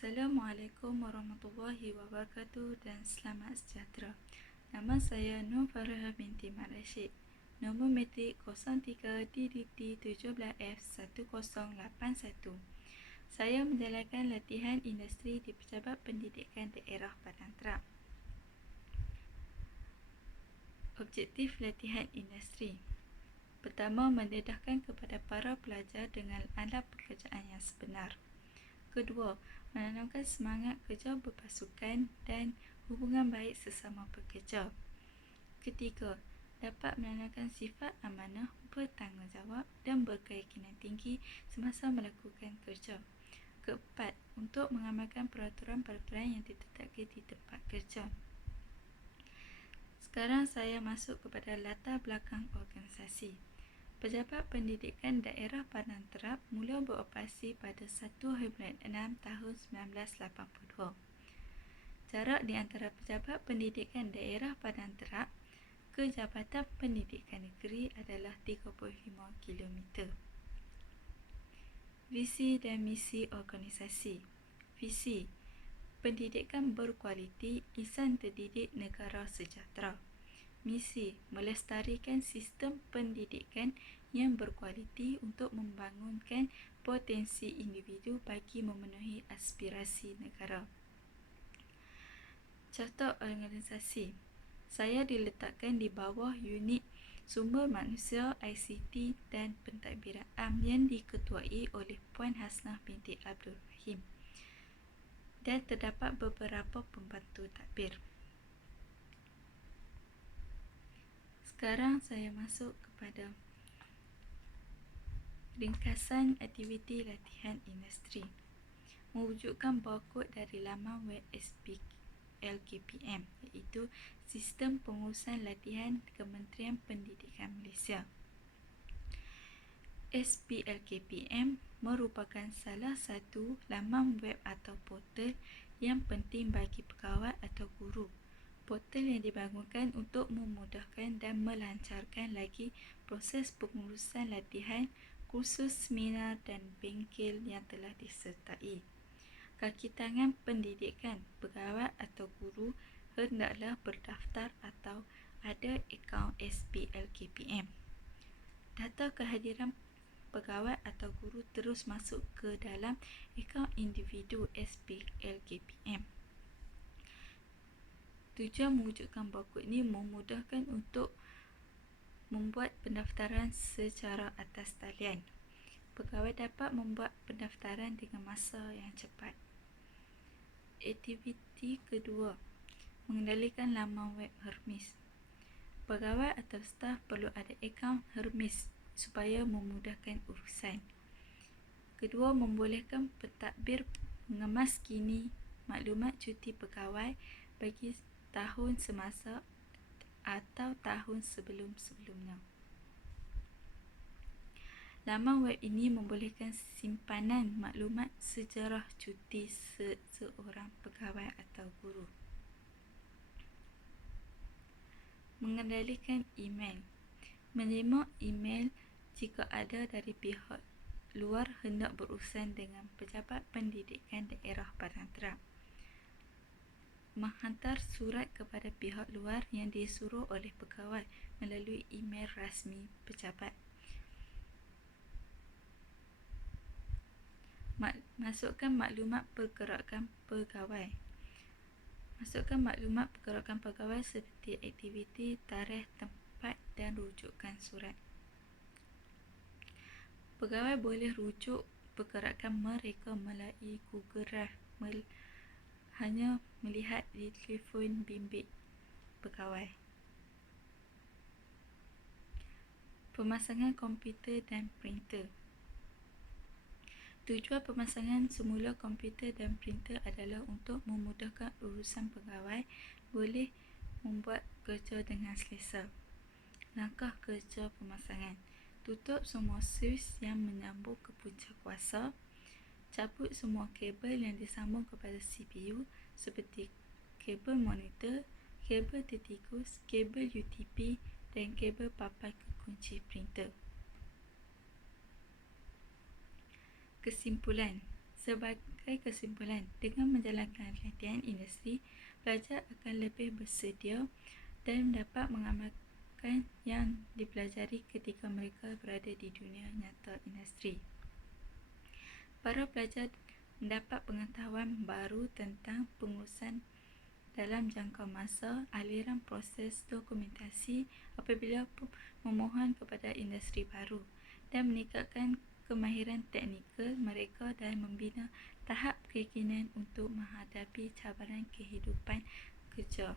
Assalamualaikum warahmatullahi wabarakatuh dan selamat sejahtera. Nama saya Nur Farah binti Mat Rashid. Nombor metrik 03DDT17F1081. Saya menjalankan latihan industri di Pejabat Pendidikan Daerah Padang Terap. Objektif latihan industri. Pertama, mendedahkan kepada para pelajar dengan alat pekerjaan yang sebenar. Kedua, menanamkan semangat kerja berpasukan dan hubungan baik sesama pekerja. Ketiga, dapat menanamkan sifat amanah, bertanggungjawab dan berkeyakinan tinggi semasa melakukan kerja. Keempat, untuk mengamalkan peraturan-peraturan yang ditetapkan di tempat kerja. Sekarang saya masuk kepada latar belakang organisasi. Pejabat Pendidikan Daerah Padang Terap mula beroperasi pada 1 bulan 6 tahun 1982. Jarak di antara Pejabat Pendidikan Daerah Padang Terap ke Jabatan Pendidikan Negeri adalah 35 km. Visi dan misi organisasi. Visi: pendidikan berkualiti, insan terdidik, negara sejahtera. Misi: melestarikan sistem pendidikan yang berkualiti untuk membangunkan potensi individu bagi memenuhi aspirasi negara. Carta organisasi. Saya diletakkan di bawah unit Sumber Manusia, ICT dan Pentadbiran Am yang diketuai oleh Puan Hasnah binti Abdul Rahim, dan terdapat beberapa pembantu tadbir. Sekarang saya masuk kepada ringkasan aktiviti latihan industri. Mewujudkan barkod dari laman web SPLKPM, iaitu Sistem Pengurusan Latihan Kementerian Pendidikan Malaysia. SPLKPM merupakan salah satu laman web atau portal yang penting bagi pegawai atau guru. Portal yang dibangunkan untuk memudahkan dan melancarkan lagi proses pengurusan latihan, kursus, seminar dan bengkel yang telah disertai. Kaki tangan pendidikan, pegawai atau guru hendaklah berdaftar atau ada akaun SPLKPM. Data kehadiran pegawai atau guru terus masuk ke dalam akaun individu SPLKPM. Tujuan mewujudkan barkod ini memudahkan untuk membuat pendaftaran secara atas talian. Pegawai dapat membuat pendaftaran dengan masa yang cepat. Aktiviti kedua, mengendalikan laman web Hermes. Pegawai atau staf perlu ada akaun Hermes supaya memudahkan urusan. Kedua, membolehkan pentadbir mengemas kini maklumat cuti pegawai bagi tahun semasa atau tahun sebelum-sebelumnya. Laman web ini membolehkan simpanan maklumat sejarah cuti seseorang pegawai atau guru. Mengendalikan email. Menerima email jika ada dari pihak luar hendak berurusan dengan Pejabat Pendidikan Daerah Padang Terap. Menghantar surat kepada pihak luar yang disuruh oleh pegawai melalui email rasmi pejabat. Masukkan maklumat pergerakan pegawai. Masukkan maklumat pergerakan pegawai seperti aktiviti, tarikh, tempat dan rujukan surat. Pegawai boleh rujuk pergerakan mereka melalui Google Drive hanya melihat di telefon bimbit pegawai. Pemasangan komputer dan printer. Tujuan pemasangan semula komputer dan printer adalah untuk memudahkan urusan pegawai boleh membuat kerja dengan selesa. Langkah kerja pemasangan: tutup semua suis yang menyambung ke punca kuasa. Cabut semua kabel yang disambung kepada CPU seperti kabel monitor, kabel tertikus, kabel UTP dan kabel papan kekunci printer. Kesimpulan, Sebagai kesimpulan, dengan menjalankan latihan industri, pelajar akan lebih bersedia dan dapat mengamalkan yang dipelajari ketika mereka berada di dunia nyata industri. Para pelajar mendapat pengetahuan baru tentang pengurusan dalam jangka masa, aliran proses dokumentasi apabila memohon kepada industri baru, dan meningkatkan kemahiran teknikal mereka dan membina tahap keyakinan untuk menghadapi cabaran kehidupan kerja.